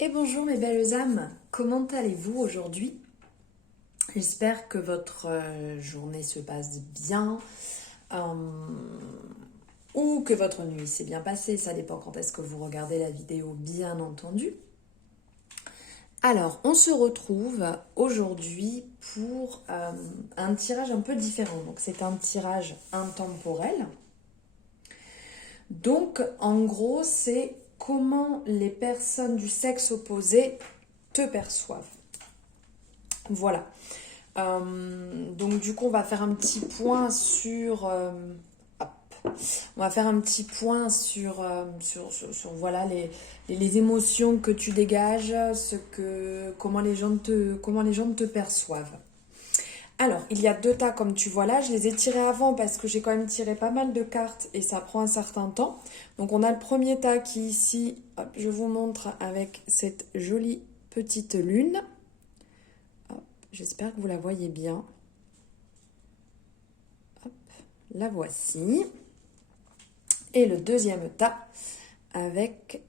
Et bonjour mes belles âmes, comment allez-vous aujourd'hui? J'espère que votre journée se passe bien euh, ou que votre nuit s'est bien passée, ça dépend quand est-ce que vous regardez la vidéo bien entendu. Alors, on se retrouve aujourd'hui pour un tirage un peu différent. Donc, c'est un tirage intemporel. Donc, en gros, c'est comment les personnes du sexe opposé te perçoivent. Voilà. Donc du coup, on va faire un petit point sur... hop. On va faire un petit point sur voilà, les émotions que tu dégages, comment les gens te perçoivent. Alors, il y a deux tas comme tu vois là. Je les ai tirés avant parce que j'ai quand même tiré pas mal de cartes et ça prend un certain temps. Donc on a le premier tas qui ici, hop, je vous montre avec cette jolie petite lune. J'espère que vous la voyez bien. Hop, la voici. Et le deuxième tas avec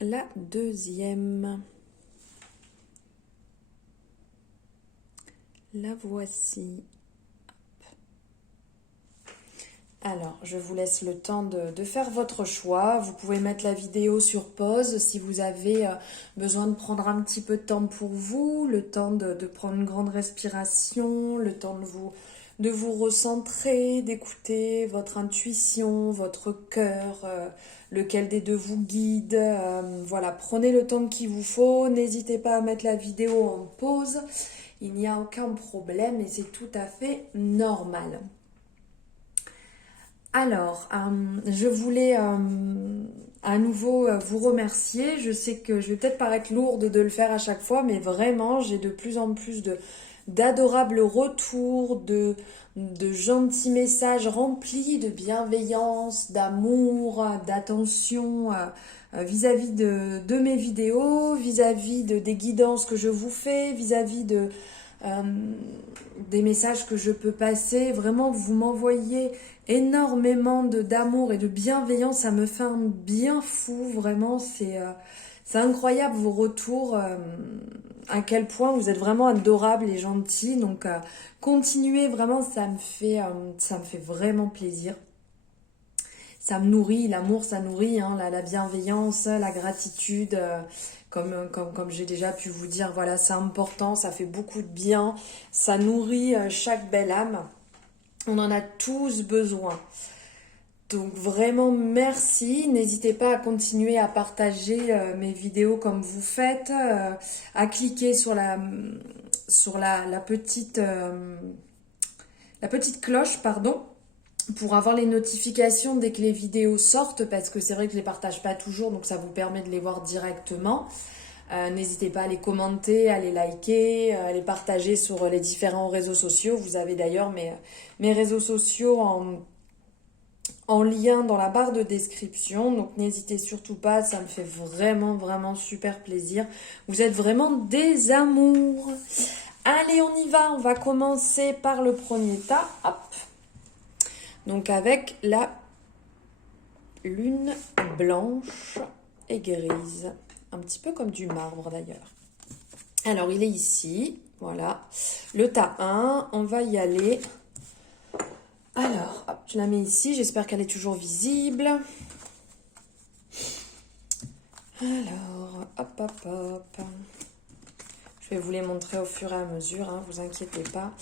la deuxième. La voici. Alors, je vous laisse le temps de faire votre choix. Vous pouvez mettre la vidéo sur pause si vous avez besoin de prendre un petit peu de temps pour vous, le temps de prendre une grande respiration, le temps de vous recentrer, d'écouter votre intuition, votre cœur, lequel des deux vous guide. Voilà, prenez le temps qu'il vous faut. N'hésitez pas à mettre la vidéo en pause. Il n'y a aucun problème et c'est tout à fait normal. Alors, je voulais à nouveau vous remercier. Je sais que je vais peut-être paraître lourde de le faire à chaque fois, mais vraiment, j'ai de plus en plus d'adorables retours, de gentils messages remplis de bienveillance, d'amour, d'attention vis-à-vis de mes vidéos, vis-à-vis des guidances que je vous fais, vis-à-vis euh, des messages que je peux passer. Vraiment, vous m'envoyez énormément d'amour et de bienveillance. Ça me fait un bien fou. Vraiment, c'est incroyable vos retours. À quel point vous êtes vraiment adorables et gentils. Donc, continuez. Vraiment, ça me fait vraiment plaisir. Ça me nourrit, l'amour ça nourrit, hein, la bienveillance, la gratitude, comme j'ai déjà pu vous dire, voilà, c'est important, ça fait beaucoup de bien, ça nourrit chaque belle âme, on en a tous besoin. Donc vraiment merci, n'hésitez pas à continuer à partager mes vidéos comme vous faites, à cliquer sur la petite cloche, pardon, pour avoir les notifications dès que les vidéos sortent, parce que c'est vrai que je les partage pas toujours, donc ça vous permet de les voir directement. N'hésitez pas à les commenter, à les liker, à les partager sur les différents réseaux sociaux. Vous avez d'ailleurs mes réseaux sociaux en lien dans la barre de description, donc n'hésitez surtout pas, ça me fait vraiment vraiment super plaisir. Vous êtes vraiment des amours. Allez, on y va, on va commencer par le premier tas. Hop. Donc avec la lune blanche et grise, un petit peu comme du marbre d'ailleurs. Alors il est ici, voilà, le tas 1, on va y aller. Alors, hop, je la mets ici, j'espère qu'elle est toujours visible. Alors, hop, hop, hop. Je vais vous les montrer au fur et à mesure, hein, vous inquiétez pas.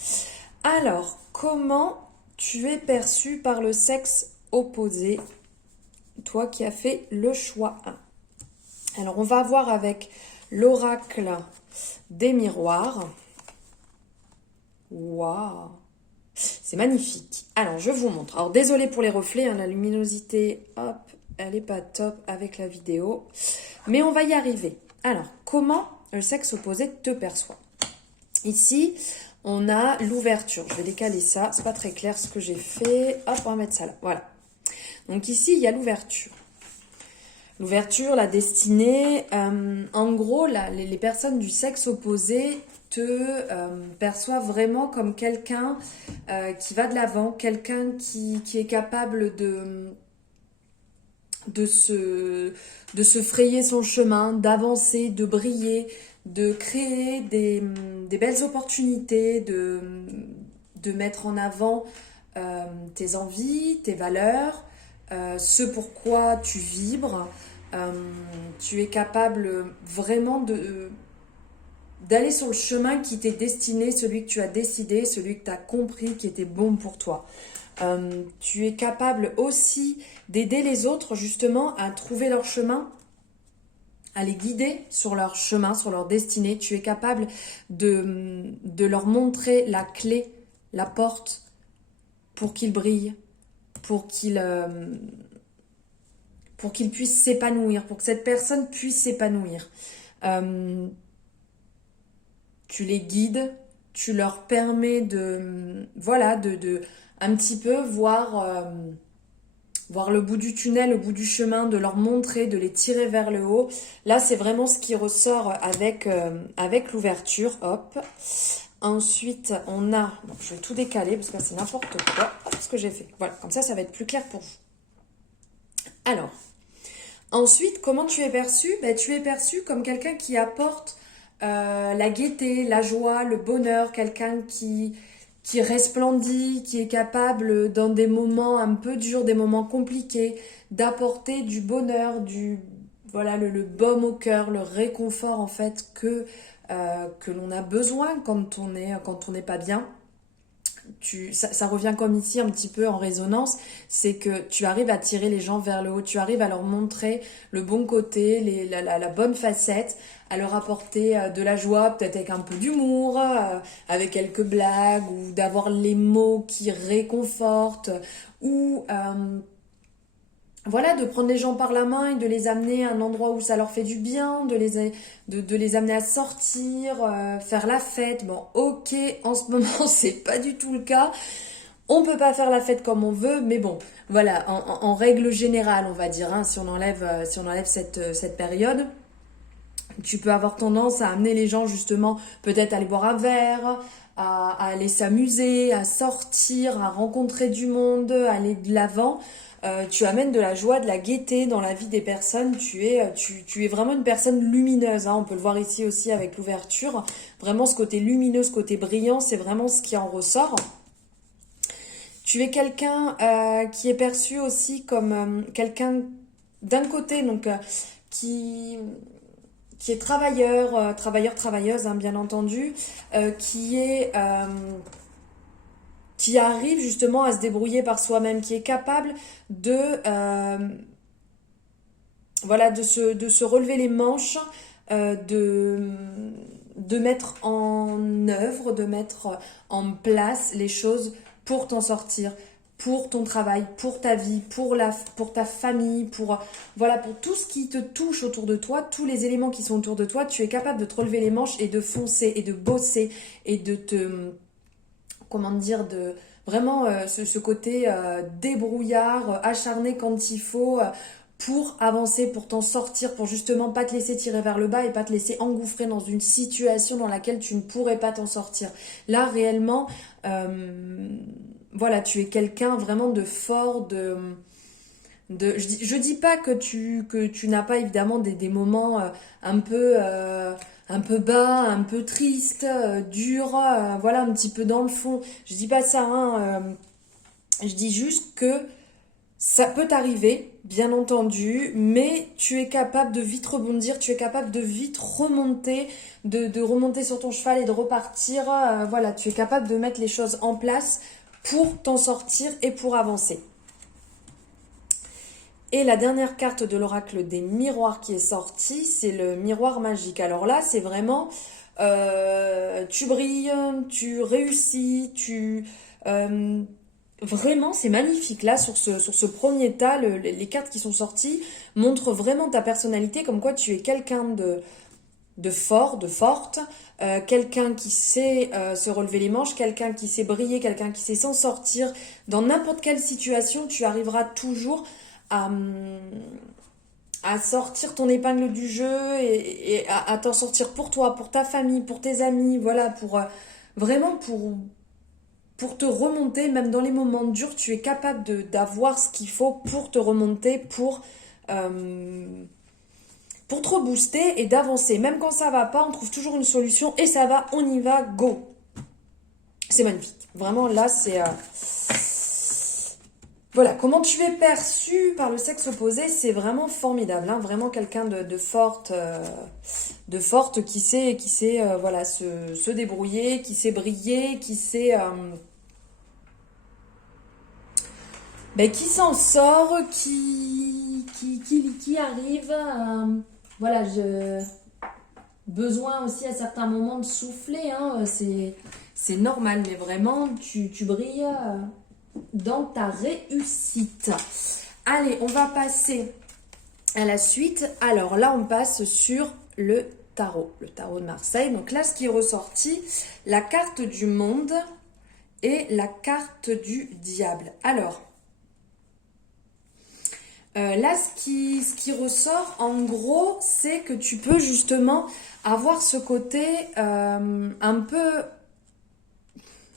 Alors, comment tu es perçu par le sexe opposé, toi qui as fait le choix 1? Alors, on va voir avec l'oracle des miroirs. Waouh! C'est magnifique. Alors, je vous montre. Alors, désolé pour les reflets, hein, la luminosité, hop, elle n'est pas top avec la vidéo. Mais on va y arriver. Alors, comment le sexe opposé te perçoit? Ici, on a l'ouverture. Je vais décaler ça. C'est pas très clair ce que j'ai fait. Hop, on va mettre ça là. Voilà. Donc ici, il y a l'ouverture. L'ouverture, la destinée. En gros, là, les personnes du sexe opposé te perçoivent vraiment comme quelqu'un qui va de l'avant, quelqu'un qui est capable de se frayer son chemin, d'avancer, de briller, de créer des belles opportunités, de mettre en avant tes envies, tes valeurs, ce pourquoi tu vibres. Tu es capable vraiment d'aller sur le chemin qui t'est destiné, celui que tu as décidé, celui que tu as compris qui était bon pour toi. Tu es capable aussi d'aider les autres justement à trouver leur chemin, à les guider sur leur chemin, sur leur destinée. Tu es capable de leur montrer la clé, la porte pour qu'ils brillent, pour qu'ils puissent s'épanouir, pour que cette personne puisse s'épanouir. Tu les guides, tu leur permets de un petit peu voir le bout du tunnel, le bout du chemin, de leur montrer, de les tirer vers le haut. Là, c'est vraiment ce qui ressort avec l'ouverture. Hop. Ensuite, on a... Bon, je vais tout décaler parce que c'est n'importe quoi. Ce que j'ai fait. Voilà, comme ça va être plus clair pour vous. Alors, ensuite, comment tu es perçu? Tu es perçu comme quelqu'un qui apporte la gaieté, la joie, le bonheur, quelqu'un qui resplendit, qui est capable dans des moments un peu durs, des moments compliqués, d'apporter du bonheur, le baume au cœur, le réconfort en fait que l'on a besoin quand on n'est pas bien. Ça revient comme ici un petit peu en résonance, c'est que tu arrives à tirer les gens vers le haut, tu arrives à leur montrer le bon côté, la bonne facette, à leur apporter de la joie, peut-être avec un peu d'humour, avec quelques blagues, ou d'avoir les mots qui réconfortent, ou de prendre les gens par la main et de les amener à un endroit où ça leur fait du bien, de les amener à sortir, faire la fête. Bon, ok, en ce moment, c'est pas du tout le cas. On peut pas faire la fête comme on veut, mais bon, voilà, en règle générale, on va dire, si on enlève cette période, tu peux avoir tendance à amener les gens justement peut-être à aller boire un verre, à aller s'amuser, à sortir, à rencontrer du monde, à aller de l'avant. Tu amènes de la joie, de la gaieté dans la vie des personnes. Tu es vraiment une personne lumineuse. On peut le voir ici aussi avec l'ouverture. Vraiment ce côté lumineux, ce côté brillant, c'est vraiment ce qui en ressort. Tu es quelqu'un qui est perçu aussi comme quelqu'un d'un côté donc qui est travailleuse, bien entendu, qui arrive justement à se débrouiller par soi-même, qui est capable de se relever les manches, de mettre en œuvre, de mettre en place les choses pour t'en sortir, pour ton travail, pour ta vie, pour ta famille, pour tout ce qui te touche autour de toi, tous les éléments qui sont autour de toi, tu es capable de te relever les manches et de foncer et de bosser et de te... de vraiment ce côté débrouillard, acharné quand il faut, pour avancer, pour t'en sortir, pour justement pas te laisser tirer vers le bas et pas te laisser engouffrer dans une situation dans laquelle tu ne pourrais pas t'en sortir. Là, réellement, tu es quelqu'un vraiment de fort, je dis pas que tu n'as pas évidemment des moments un peu bas, un peu tristes, durs, un petit peu dans le fond. Je dis pas ça, je dis juste que ça peut t'arriver, bien entendu, mais tu es capable de vite rebondir, tu es capable de vite remonter, de remonter sur ton cheval et de repartir. Tu es capable de mettre les choses en place pour t'en sortir et pour avancer. Et la dernière carte de l'oracle des miroirs qui est sortie, c'est le miroir magique. Alors là, c'est vraiment, tu brilles, tu réussis, vraiment, c'est magnifique. Là, sur ce premier tas, les cartes qui sont sorties montrent vraiment ta personnalité, comme quoi tu es quelqu'un de fort, de forte, quelqu'un qui sait se relever les manches, quelqu'un qui sait briller, quelqu'un qui sait s'en sortir. Dans n'importe quelle situation, tu arriveras toujours à sortir ton épingle du jeu et à t'en sortir pour toi, pour ta famille, pour tes amis, pour te remonter, même dans les moments durs, tu es capable d'avoir ce qu'il faut pour te remonter, pour pour te rebooster et d'avancer. Même quand ça va pas, on trouve toujours une solution et ça va, on y va, go. C'est magnifique. Vraiment, là, c'est... Voilà, comment tu es perçu par le sexe opposé, c'est vraiment formidable. Hein, vraiment quelqu'un de forte qui sait voilà, se débrouiller, qui sait briller, qui sait... qui s'en sort, qui arrive... voilà, besoin aussi à certains moments de souffler, hein, c'est normal, mais vraiment, tu brilles dans ta réussite. Allez, on va passer à la suite. Alors là, on passe sur le tarot de Marseille. Donc là, ce qui est ressorti, la carte du monde et la carte du diable. Alors, là, ce qui ressort, en gros, c'est que tu peux justement avoir ce côté un peu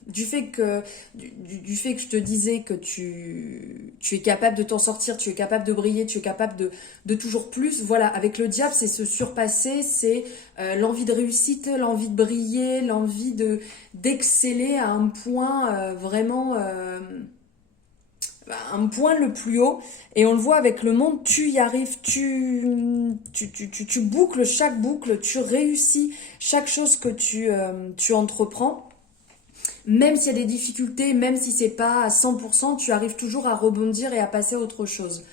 du fait que je te disais que tu es capable de t'en sortir, tu es capable de briller, tu es capable de toujours plus. Voilà, avec le diable, c'est se surpasser, c'est l'envie de réussite, l'envie de briller, l'envie d'exceller à un point vraiment... un point le plus haut, et on le voit avec le monde, tu y arrives, tu boucles chaque boucle, tu réussis chaque chose que tu entreprends, même s'il y a des difficultés, même si c'est pas à 100%, tu arrives toujours à rebondir et à passer à autre chose.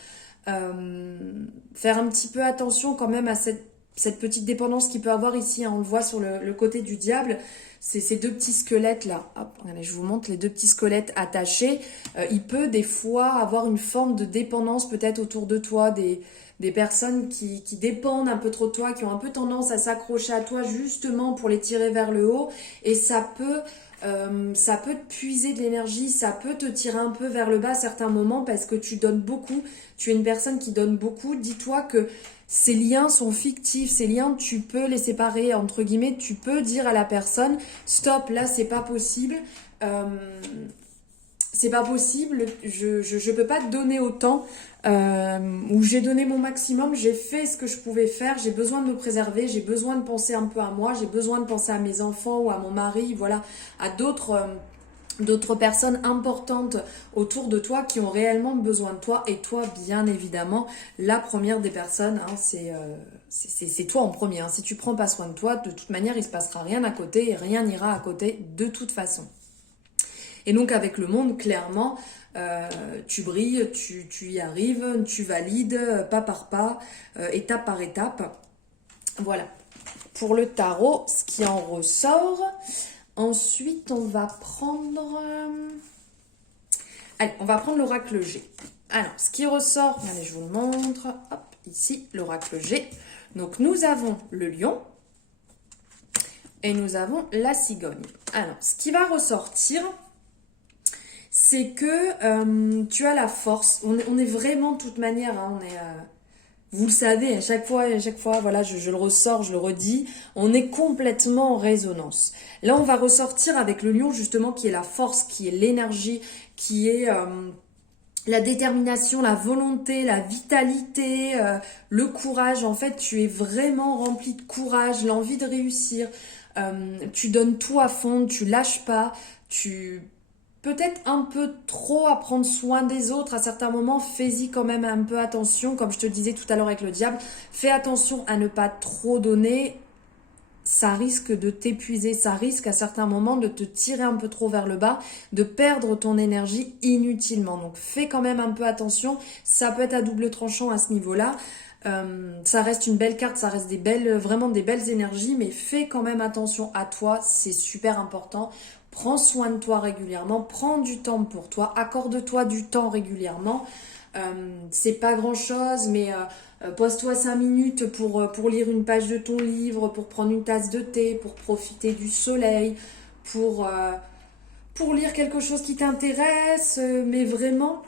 Faire un petit peu attention quand même à cette petite dépendance qu'il peut avoir ici, hein, on le voit sur le côté du diable. C'est ces deux petits squelettes là. Hop, regardez, je vous montre les deux petits squelettes attachés. Il peut des fois avoir une forme de dépendance peut-être autour de toi, des personnes qui dépendent un peu trop de toi, qui ont un peu tendance à s'accrocher à toi justement pour les tirer vers le haut. Et ça peut te puiser de l'énergie, ça peut te tirer un peu vers le bas à certains moments parce que tu donnes beaucoup. Tu es une personne qui donne beaucoup. Dis-toi que ces liens sont fictifs, ces liens, tu peux les séparer, entre guillemets, tu peux dire à la personne, stop, là, c'est pas possible, je peux pas te donner autant, où j'ai donné mon maximum, j'ai fait ce que je pouvais faire, j'ai besoin de me préserver, j'ai besoin de penser un peu à moi, j'ai besoin de penser à mes enfants ou à mon mari, voilà, à d'autres personnes importantes autour de toi qui ont réellement besoin de toi, et toi bien évidemment la première des personnes, hein, c'est toi en premier, hein. Si tu prends pas soin de toi, de toute manière il se passera rien à côté et rien n'ira à côté de toute façon. Et donc avec le monde, clairement, tu brilles, tu y arrives, tu valides pas par pas, étape par étape. Voilà pour le tarot, ce qui en ressort. Ensuite, on va prendre... Allez, on va prendre l'oracle G. Alors, ce qui ressort... Allez, je vous le montre. Hop, ici, l'oracle G. Donc, nous avons le lion. Et nous avons la cigogne. Alors, ce qui va ressortir, c'est que tu as la force. On est vraiment, de toute manière, hein, vous le savez, à chaque fois, voilà, je le ressors, je le redis, on est complètement en résonance. Là, on va ressortir avec le lion, justement, qui est la force, qui est l'énergie, qui est la détermination, la volonté, la vitalité, le courage. En fait, tu es vraiment rempli de courage, l'envie de réussir. Tu donnes tout à fond, tu lâches pas, peut-être un peu trop à prendre soin des autres à certains moments, fais-y quand même un peu attention, comme je te disais tout à l'heure avec le diable, fais attention à ne pas trop donner, ça risque de t'épuiser, ça risque à certains moments de te tirer un peu trop vers le bas, de perdre ton énergie inutilement, donc fais quand même un peu attention, ça peut être à double tranchant à ce niveau-là. Ça reste une belle carte, ça reste vraiment des belles énergies, mais fais quand même attention à toi, c'est super important. Prends soin de toi régulièrement, prends du temps pour toi, accorde-toi du temps régulièrement. C'est pas grand chose, mais pose-toi 5 minutes pour lire une page de ton livre, pour prendre une tasse de thé, pour profiter du soleil, pour lire quelque chose qui t'intéresse, mais vraiment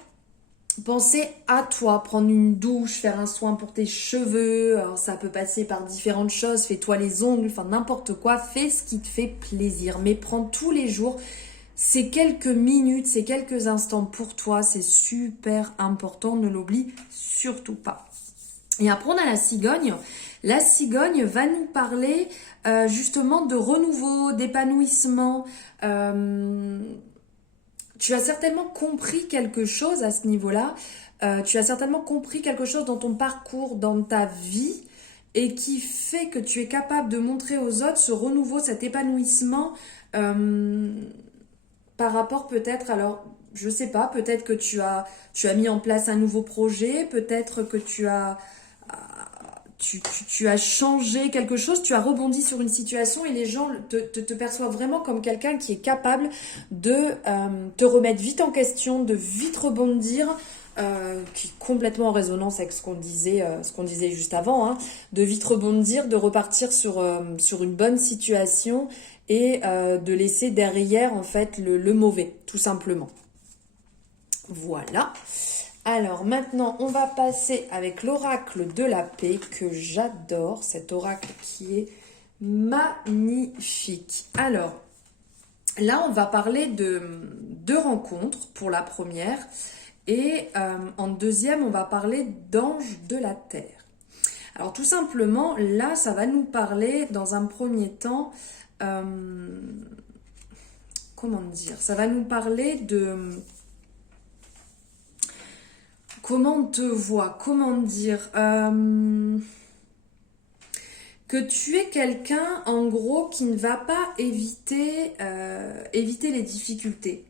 penser à toi, prendre une douche, faire un soin pour tes cheveux, alors ça peut passer par différentes choses, fais-toi les ongles, enfin n'importe quoi, fais ce qui te fait plaisir, mais prends tous les jours ces quelques minutes, ces quelques instants pour toi, c'est super important, ne l'oublie surtout pas. Et après, on a la cigogne. La cigogne va nous parler justement de renouveau, d'épanouissement. Tu as certainement compris quelque chose à ce niveau-là. Tu as certainement compris quelque chose dans ton parcours, dans ta vie, et qui fait que tu es capable de montrer aux autres ce renouveau, cet épanouissement par rapport peut-être, alors je sais pas, peut-être que tu as mis en place un nouveau projet, peut-être que tu as changé quelque chose, tu as rebondi sur une situation et les gens te perçoivent vraiment comme quelqu'un qui est capable de te remettre vite en question, de vite rebondir, qui est complètement en résonance avec ce qu'on disait juste avant, hein, de vite rebondir, de repartir sur une bonne situation et de laisser derrière en fait le mauvais, tout simplement. Voilà. Alors maintenant, on va passer avec l'oracle de la paix que j'adore, cet oracle qui est magnifique. Alors, là, on va parler de rencontres pour la première et en deuxième, on va parler d'anges de la terre. Alors tout simplement, là, ça va nous parler dans un premier temps, comment dire, ça va nous parler de... Comment on te voit, comment dire, que tu es quelqu'un en gros qui ne va pas éviter les difficultés.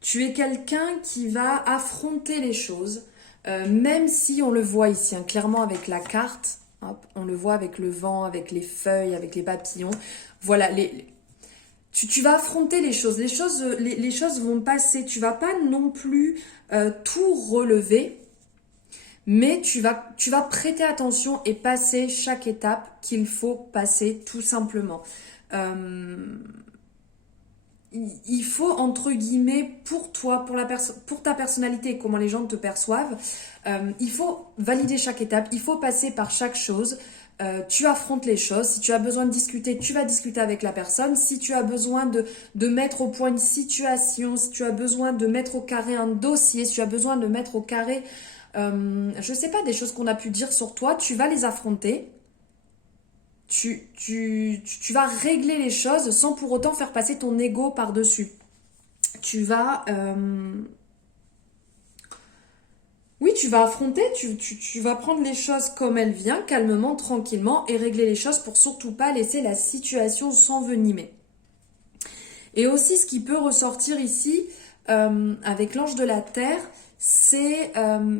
Tu es quelqu'un qui va affronter les choses, même si on le voit ici, hein, clairement avec la carte, hop, on le voit avec le vent, avec les feuilles, avec les papillons. Voilà, tu vas affronter les choses. Les choses vont passer. Tu vas pas non plus tout relever, mais tu vas prêter attention et passer chaque étape qu'il faut passer tout simplement. Il faut, entre guillemets, pour toi, pour ta personnalité, comment les gens te perçoivent, il faut valider chaque étape, il faut passer par chaque chose. Tu affrontes les choses. Si tu as besoin de discuter, tu vas discuter avec la personne. Si tu as besoin de mettre au point une situation, si tu as besoin de mettre au carré un dossier, si tu as besoin de mettre au carré, je sais pas, des choses qu'on a pu dire sur toi, tu vas les affronter. Tu vas régler les choses sans pour autant faire passer ton ego par-dessus. Tu vas... Oui, tu vas affronter, tu vas prendre les choses comme elles viennent, calmement, tranquillement, et régler les choses pour surtout pas laisser la situation s'envenimer. Et aussi, ce qui peut ressortir ici, avec l'ange de la terre, c'est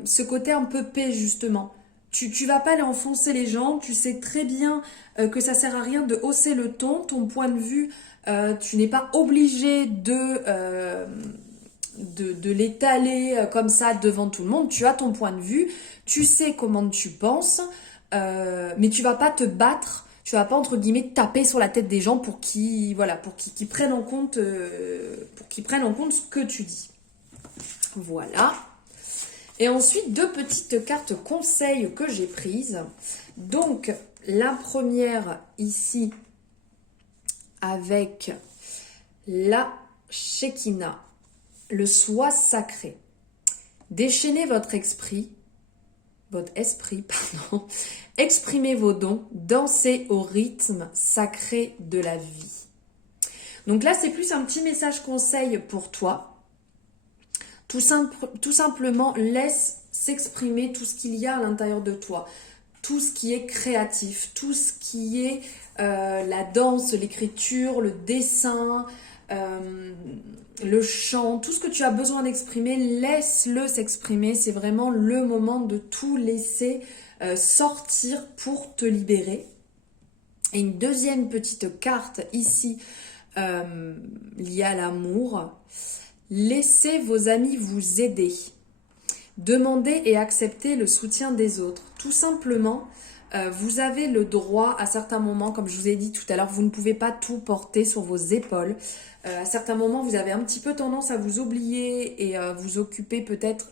ce côté un peu paix, justement. Tu vas pas aller enfoncer les gens, tu sais très bien que ça sert à rien de hausser le ton point de vue, tu n'es pas obligé de l'étaler comme ça devant tout le monde. Tu as ton point de vue, tu sais comment tu penses, mais tu vas pas te battre, tu vas pas entre guillemets taper sur la tête des gens pour qu'ils prennent en compte ce que tu dis. Voilà. Et ensuite, deux petites cartes conseils que j'ai prises. Donc, la première ici avec la Shekinah. Le soi sacré. Déchaînez votre esprit, pardon. Exprimez vos dons, dansez au rythme sacré de la vie. Donc là, c'est plus un petit message conseil pour toi. Tout simplement, laisse s'exprimer tout ce qu'il y a à l'intérieur de toi. Tout ce qui est créatif, tout ce qui est la danse, l'écriture, le dessin, le chant, tout ce que tu as besoin d'exprimer, laisse-le s'exprimer. C'est vraiment le moment de tout laisser sortir pour te libérer. Et une deuxième petite carte ici liée à l'amour. Laissez vos amis vous aider. Demandez et acceptez le soutien des autres. Tout simplement, vous avez le droit à certains moments, comme je vous ai dit tout à l'heure, vous ne pouvez pas tout porter sur vos épaules. À certains moments, vous avez un petit peu tendance à vous oublier et vous occuper peut-être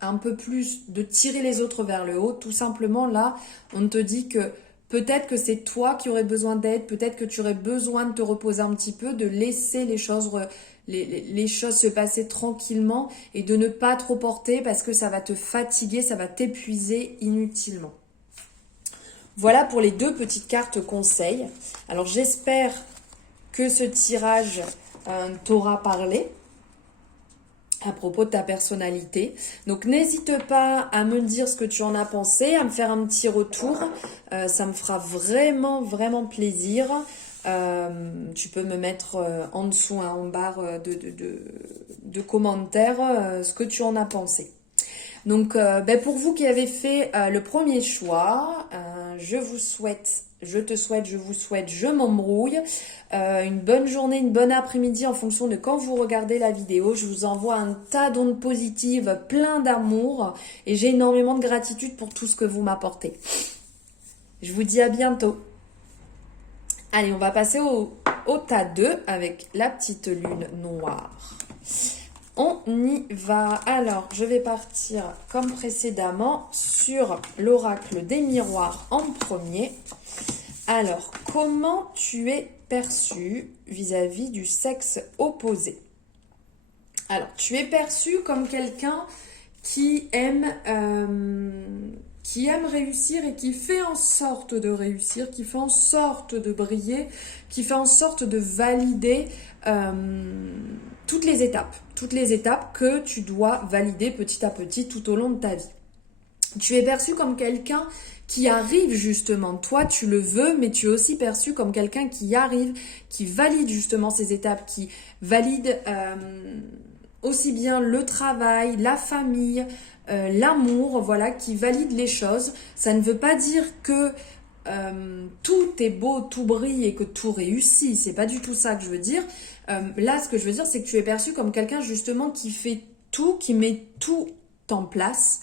un peu plus de tirer les autres vers le haut. Tout simplement, là, on te dit que peut-être que c'est toi qui aurais besoin d'aide, peut-être que tu aurais besoin de te reposer un petit peu, de laisser les choses les choses se passer tranquillement et de ne pas trop porter parce que ça va te fatiguer, ça va t'épuiser inutilement. Voilà pour les 2 petites cartes conseils. Alors j'espère que ce tirage t'aura parlé à propos de ta personnalité. Donc n'hésite pas à me dire ce que tu en as pensé, à me faire un petit retour. Ça me fera vraiment, vraiment plaisir. Tu peux me mettre en dessous, hein, en barre de commentaires, ce que tu en as pensé. Donc pour vous qui avez fait le premier choix, je vous souhaite, je m'embrouille. Une bonne journée, une bonne après-midi en fonction de quand vous regardez la vidéo. Je vous envoie un tas d'ondes positives, plein d'amour et j'ai énormément de gratitude pour tout ce que vous m'apportez. Je vous dis à bientôt. Allez, on va passer au tas 2 avec la petite lune noire. On y va. Alors, je vais partir comme précédemment sur l'oracle des miroirs en premier. Alors, comment tu es perçu vis-à-vis du sexe opposé? Alors, tu es perçu comme quelqu'un qui aime réussir et qui fait en sorte de réussir, qui fait en sorte de briller, qui fait en sorte de valider toutes les étapes que tu dois valider petit à petit tout au long de ta vie. Tu es perçu comme quelqu'un qui arrive justement, toi tu le veux, mais tu es aussi perçu comme quelqu'un qui arrive, qui valide justement ces étapes, qui valide aussi bien le travail, la famille, l'amour, voilà, qui valide les choses. Ça ne veut pas dire que tout est beau, tout brille et que tout réussit. C'est pas du tout ça que je veux dire. Là, ce que je veux dire, c'est que tu es perçu comme quelqu'un justement qui fait tout, qui met tout en place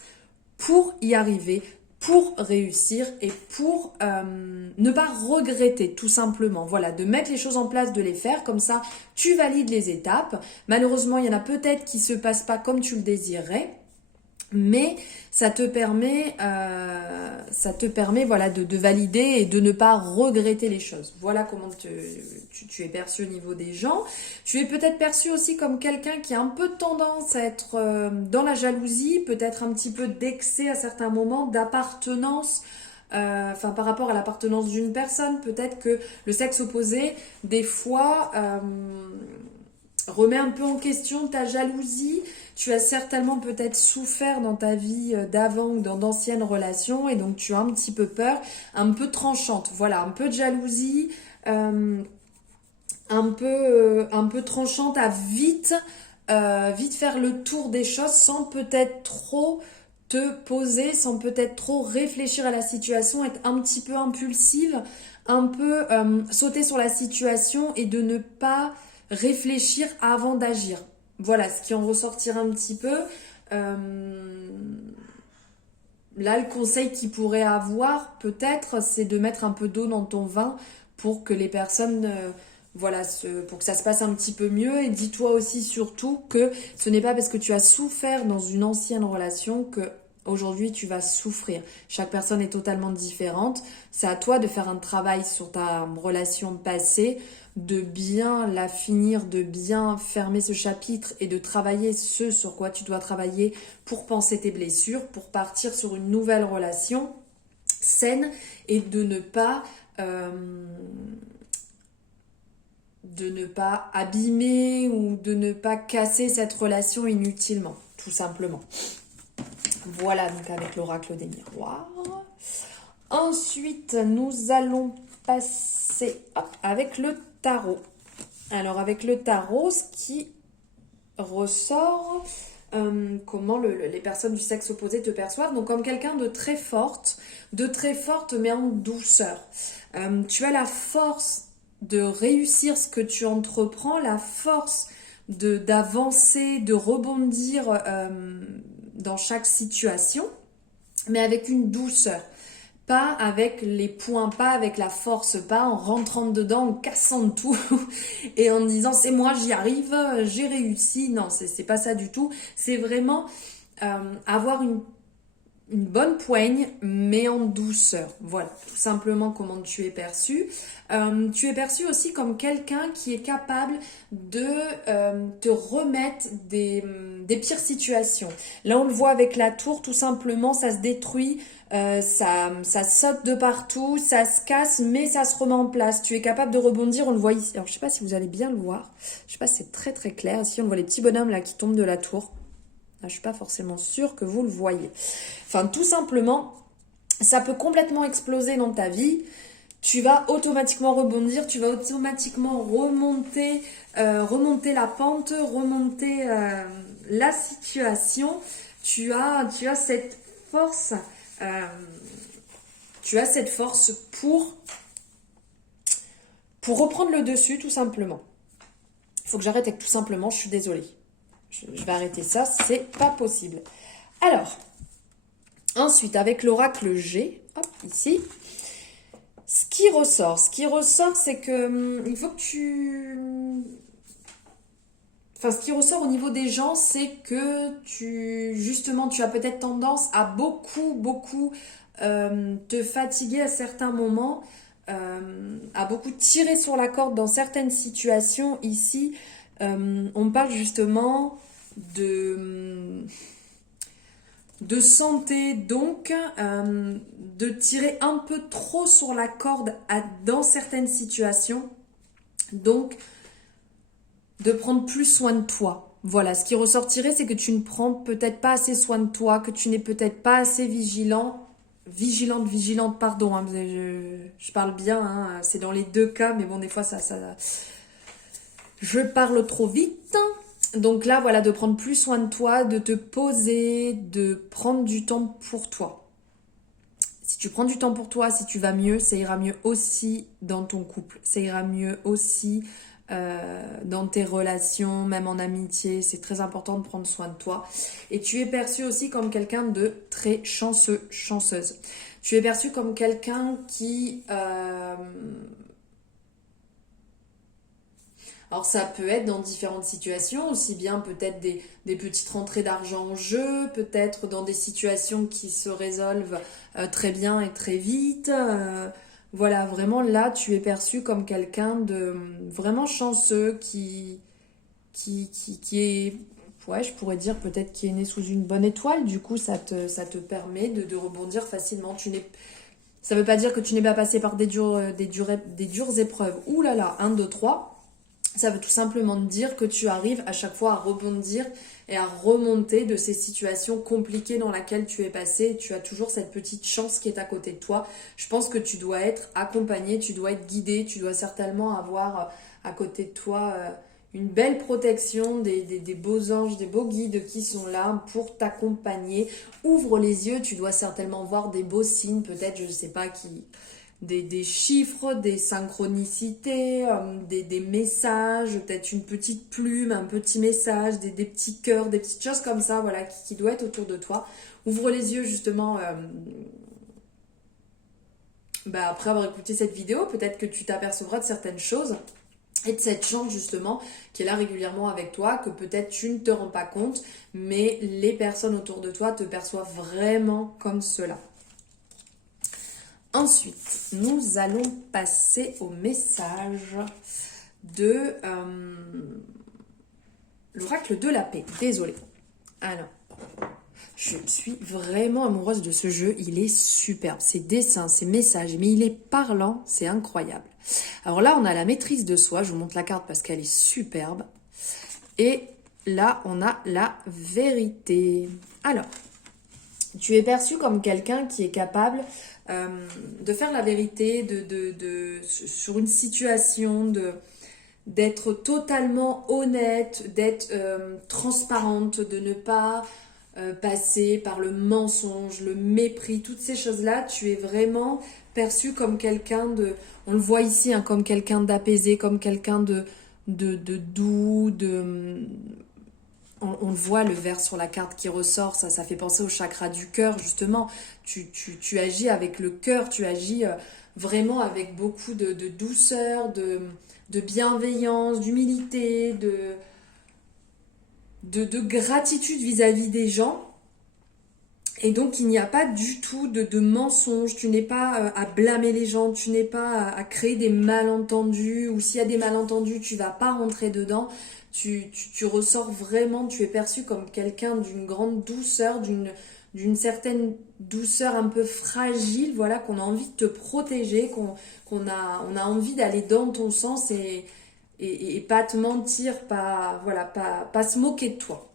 pour y arriver, pour réussir et pour ne pas regretter tout simplement. Voilà, de mettre les choses en place, de les faire, comme ça tu valides les étapes. Malheureusement, il y en a peut-être qui se passent pas comme tu le désirais, mais ça te permet voilà, de valider et de ne pas regretter les choses. Voilà comment tu es perçu au niveau des gens. Tu es peut-être perçu aussi comme quelqu'un qui a un peu tendance à être dans la jalousie, peut-être un petit peu d'excès à certains moments, d'appartenance. Par rapport à l'appartenance d'une personne, peut-être que le sexe opposé, des fois, remet un peu en question ta jalousie. Tu as certainement peut-être souffert dans ta vie d'avant ou dans d'anciennes relations et donc tu as un petit peu peur, un peu tranchante. Voilà, un peu de jalousie, un peu tranchante à vite faire le tour des choses sans peut-être trop te poser, sans peut-être trop réfléchir à la situation, être un petit peu impulsive, un peu sauter sur la situation et de ne pas réfléchir avant d'agir. Voilà ce qui en ressortira un petit peu. Là, le conseil qu'il pourrait avoir, peut-être, c'est de mettre un peu d'eau dans ton vin pour que les personnes, pour que ça se passe un petit peu mieux. Et dis-toi aussi surtout que ce n'est pas parce que tu as souffert dans une ancienne relation que aujourd'hui tu vas souffrir. Chaque personne est totalement différente. C'est à toi de faire un travail sur ta relation passée, de bien la finir, de bien fermer ce chapitre et de travailler ce sur quoi tu dois travailler pour penser tes blessures, pour partir sur une nouvelle relation saine et de ne pas abîmer ou de ne pas casser cette relation inutilement, tout simplement. Voilà donc avec l'oracle des miroirs. Ensuite, nous allons passer avec le tarot. Alors avec le tarot, ce qui ressort, comment les personnes du sexe opposé te perçoivent, donc comme quelqu'un de très forte mais en douceur. Tu as la force de réussir ce que tu entreprends, la force d'avancer, de rebondir dans chaque situation, mais avec une douceur. Pas avec les points, pas avec la force, pas en rentrant dedans, en cassant tout et en disant c'est moi, j'y arrive, j'ai réussi. Non, c'est pas ça du tout. C'est vraiment avoir une bonne poigne, mais en douceur. Voilà, tout simplement comment tu es perçu. Tu es perçu aussi comme quelqu'un qui est capable de te remettre des pires situations. Là, on le voit avec la tour, tout simplement, ça se détruit, ça saute de partout, ça se casse, mais ça se remet en place. Tu es capable de rebondir, on le voit ici. Alors, je sais pas si vous allez bien le voir. Je sais pas si c'est très très clair. Ici, on voit les petits bonhommes là qui tombent de la tour. Là, je suis pas forcément sûre que vous le voyez. Enfin, tout simplement, ça peut complètement exploser dans ta vie. Tu vas automatiquement rebondir, tu vas automatiquement remonter la pente, remonter la situation. Tu as cette force, pour reprendre le dessus, tout simplement. Il faut que j'arrête avec tout simplement, je suis désolée. Je vais arrêter ça, c'est pas possible. Alors, ensuite, avec l'oracle G, hop, ici, ce qui ressort, c'est que il faut que tu... Enfin, ce qui ressort au niveau des gens, c'est que justement, tu as peut-être tendance à beaucoup te fatiguer à certains moments, à beaucoup tirer sur la corde dans certaines situations. Ici, on parle justement de santé, donc de tirer un peu trop sur la corde dans certaines situations, donc de prendre plus soin de toi. Voilà, ce qui ressortirait, c'est que tu ne prends peut-être pas assez soin de toi, que tu n'es peut-être pas assez vigilante, pardon, hein, je parle bien, hein, c'est dans les deux cas, mais bon, des fois, je parle trop vite. Donc là, voilà, de prendre plus soin de toi, de te poser, de prendre du temps pour toi. Si tu prends du temps pour toi, si tu vas mieux, ça ira mieux aussi dans ton couple. Ça ira mieux aussi dans tes relations, même en amitié. C'est très important de prendre soin de toi. Et tu es perçu aussi comme quelqu'un de très chanceux, chanceuse. Tu es perçu comme quelqu'un qui... Alors ça peut être dans différentes situations, aussi bien peut-être des petites rentrées d'argent en jeu, peut-être dans des situations qui se résolvent très bien et très vite. Voilà, vraiment là, tu es perçu comme quelqu'un de vraiment chanceux qui est, ouais, je pourrais dire peut-être qui est né sous une bonne étoile. Du coup, ça te permet de rebondir facilement. Ça veut pas dire que tu n'es pas passé par des dures épreuves. Ouh là là, 1, 2, 3. Ça veut tout simplement dire que tu arrives à chaque fois à rebondir et à remonter de ces situations compliquées dans lesquelles tu es passé. Tu as toujours cette petite chance qui est à côté de toi. Je pense que tu dois être accompagné, tu dois être guidé, tu dois certainement avoir à côté de toi une belle protection, des beaux anges, des beaux guides qui sont là pour t'accompagner. Ouvre les yeux, tu dois certainement voir des beaux signes, peut-être, je ne sais pas qui... Des chiffres, des synchronicités, des messages, peut-être une petite plume, un petit message, des petits cœurs, des petites choses comme ça, voilà, qui doivent être autour de toi. Ouvre les yeux justement après avoir écouté cette vidéo, peut-être que tu t'apercevras de certaines choses et de cette chance justement qui est là régulièrement avec toi, que peut-être tu ne te rends pas compte, mais les personnes autour de toi te perçoivent vraiment comme cela. Ensuite, nous allons passer au message de l'oracle de la paix. Désolée. Alors, je suis vraiment amoureuse de ce jeu. Il est superbe. Ses dessins, ses messages, mais il est parlant. C'est incroyable. Alors là, on a la maîtrise de soi. Je vous montre la carte parce qu'elle est superbe. Et là, on a la vérité. Alors, tu es perçu comme quelqu'un qui est capable de faire la vérité sur une situation, d'être totalement honnête, d'être transparente, de ne pas passer par le mensonge, le mépris, toutes ces choses-là. Tu es vraiment perçu comme quelqu'un on le voit ici, hein, comme quelqu'un d'apaisé, comme quelqu'un de doux, on le voit, le vert sur la carte qui ressort, ça fait penser au chakra du cœur, justement. Tu agis avec le cœur, tu agis vraiment avec beaucoup de douceur, de bienveillance, d'humilité, de gratitude vis-à-vis des gens. Et donc, il n'y a pas du tout de mensonges, tu n'es pas à blâmer les gens, tu n'es pas à créer des malentendus, ou s'il y a des malentendus, tu vas pas rentrer dedans. Tu ressors vraiment, tu es perçu comme quelqu'un d'une grande douceur, d'une certaine douceur un peu fragile, voilà, qu'on a envie de te protéger, on a envie d'aller dans ton sens et pas te mentir, voilà, pas se moquer de toi.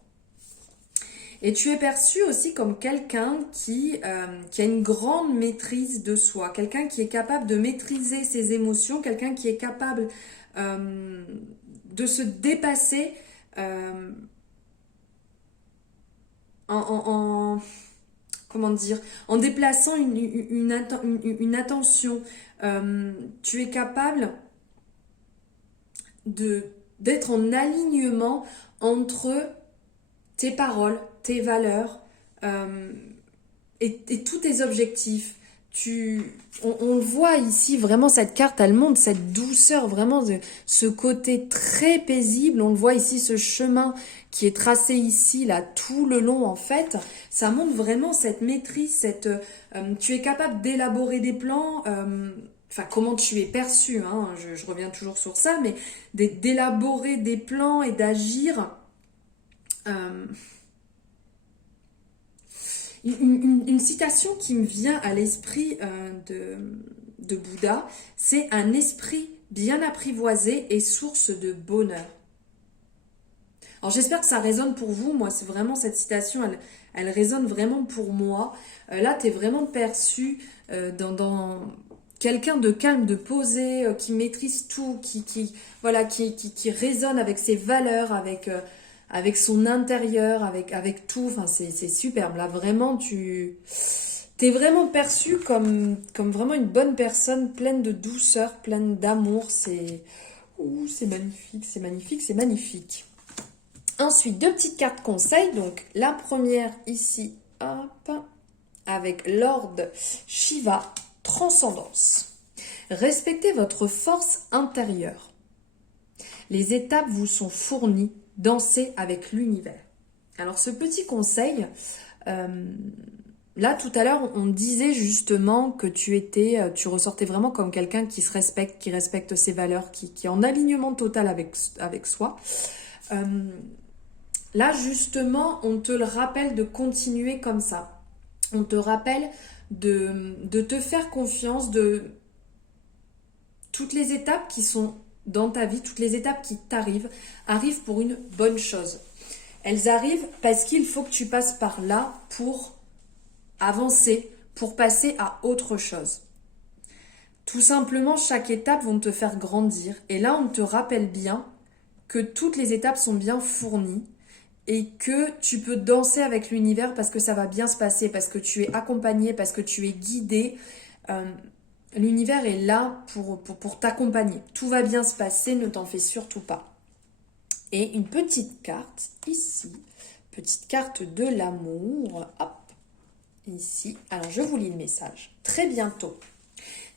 Et tu es perçu aussi comme quelqu'un qui a une grande maîtrise de soi, quelqu'un qui est capable de maîtriser ses émotions, quelqu'un qui est capable de se dépasser en, comment dire, en déplaçant une attention. Tu es capable d'être en alignement entre tes paroles, tes valeurs et tous tes objectifs. On le voit ici, vraiment cette carte, elle montre cette douceur, vraiment ce côté très paisible. On le voit ici, ce chemin qui est tracé ici, là, tout le long en fait. Ça montre vraiment cette maîtrise, tu es capable d'élaborer des plans, enfin comment tu es perçu, hein, je reviens toujours sur ça, mais d'élaborer des plans et d'agir. Une citation qui me vient à l'esprit de Bouddha, c'est un esprit bien apprivoisé et source de bonheur. Alors j'espère que ça résonne pour vous. Moi, c'est vraiment cette citation, elle résonne vraiment pour moi. Là, tu es vraiment perçu dans quelqu'un de calme, de posé, qui maîtrise tout, voilà, qui résonne avec ses valeurs, avec son intérieur, avec tout. Enfin, c'est superbe. Là, vraiment, t'es vraiment perçu comme vraiment une bonne personne, pleine de douceur, pleine d'amour. C'est magnifique, c'est magnifique, c'est magnifique. Ensuite, deux petites cartes conseils. Donc, la première ici, hop, avec Lord Shiva, Transcendance. Respectez votre force intérieure. Les étapes vous sont fournies. Dansez avec l'univers. Alors, ce petit conseil, là, tout à l'heure, on disait justement que tu ressortais vraiment comme quelqu'un qui se respecte, qui respecte ses valeurs, qui est en alignement total avec soi. Là, justement, on te le rappelle de continuer comme ça. On te rappelle de te faire confiance, de toutes les étapes qui sont dans ta vie, toutes les étapes qui arrivent pour une bonne chose. Elles arrivent parce qu'il faut que tu passes par là pour avancer, pour passer à autre chose. Tout simplement, chaque étape va te faire grandir. Et là, on te rappelle bien que toutes les étapes sont bien fournies et que tu peux danser avec l'univers parce que ça va bien se passer, parce que tu es accompagné, parce que tu es guidé. L'univers est là pour t'accompagner. Tout va bien se passer, ne t'en fais surtout pas. Et une petite carte ici, petite carte de l'amour, hop, ici. Alors je vous lis le message. Très bientôt,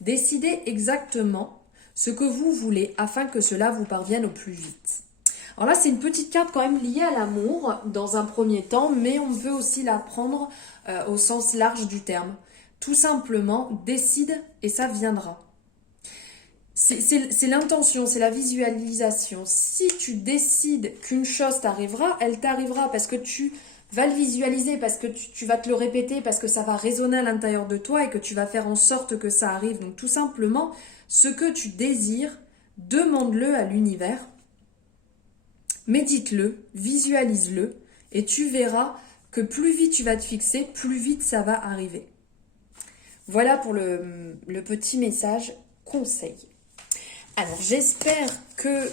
décidez exactement ce que vous voulez afin que cela vous parvienne au plus vite. Alors là, c'est une petite carte quand même liée à l'amour dans un premier temps, mais on peut aussi la prendre au sens large du terme. Tout simplement, décide et ça viendra. C'est l'intention, c'est la visualisation. Si tu décides qu'une chose t'arrivera, elle t'arrivera parce que tu vas le visualiser, parce que tu vas te le répéter, parce que ça va résonner à l'intérieur de toi et que tu vas faire en sorte que ça arrive. Donc tout simplement, ce que tu désires, demande-le à l'univers, médite-le, visualise-le et tu verras que plus vite tu vas te fixer, plus vite ça va arriver. Voilà pour le petit message conseil. Alors j'espère que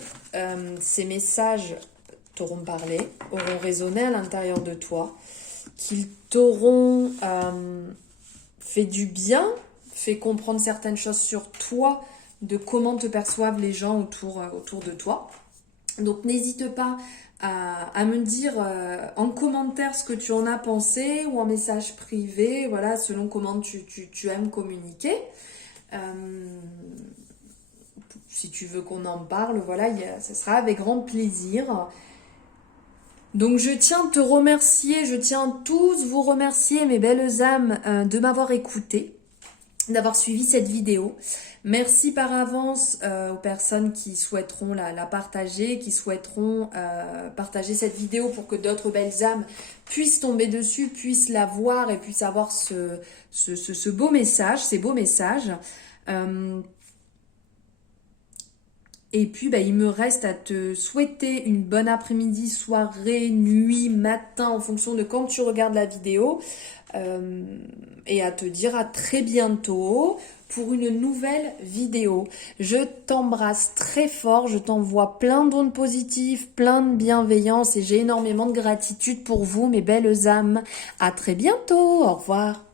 ces messages t'auront parlé, auront résonné à l'intérieur de toi, qu'ils t'auront fait du bien, fait comprendre certaines choses sur toi, de comment te perçoivent les gens autour de toi. Donc n'hésite pas à me dire en commentaire ce que tu en as pensé ou en message privé, voilà, selon comment tu aimes communiquer. Si tu veux qu'on en parle, voilà, ce sera avec grand plaisir. Donc je tiens à te remercier, je tiens à tous vous remercier mes belles âmes de m'avoir écouté, d'avoir suivi cette vidéo. Merci par avance aux personnes qui souhaiteront la partager, qui souhaiteront partager cette vidéo pour que d'autres belles âmes puissent tomber dessus, puissent la voir et puissent avoir ce beau message, ces beaux messages. Et puis, il me reste à te souhaiter une bonne après-midi, soirée, nuit, matin, en fonction de quand tu regardes la vidéo. Et à te dire à très bientôt pour une nouvelle vidéo. Je t'embrasse très fort, je t'envoie plein d'ondes positives, plein de bienveillance et j'ai énormément de gratitude pour vous, mes belles âmes. À très bientôt, au revoir.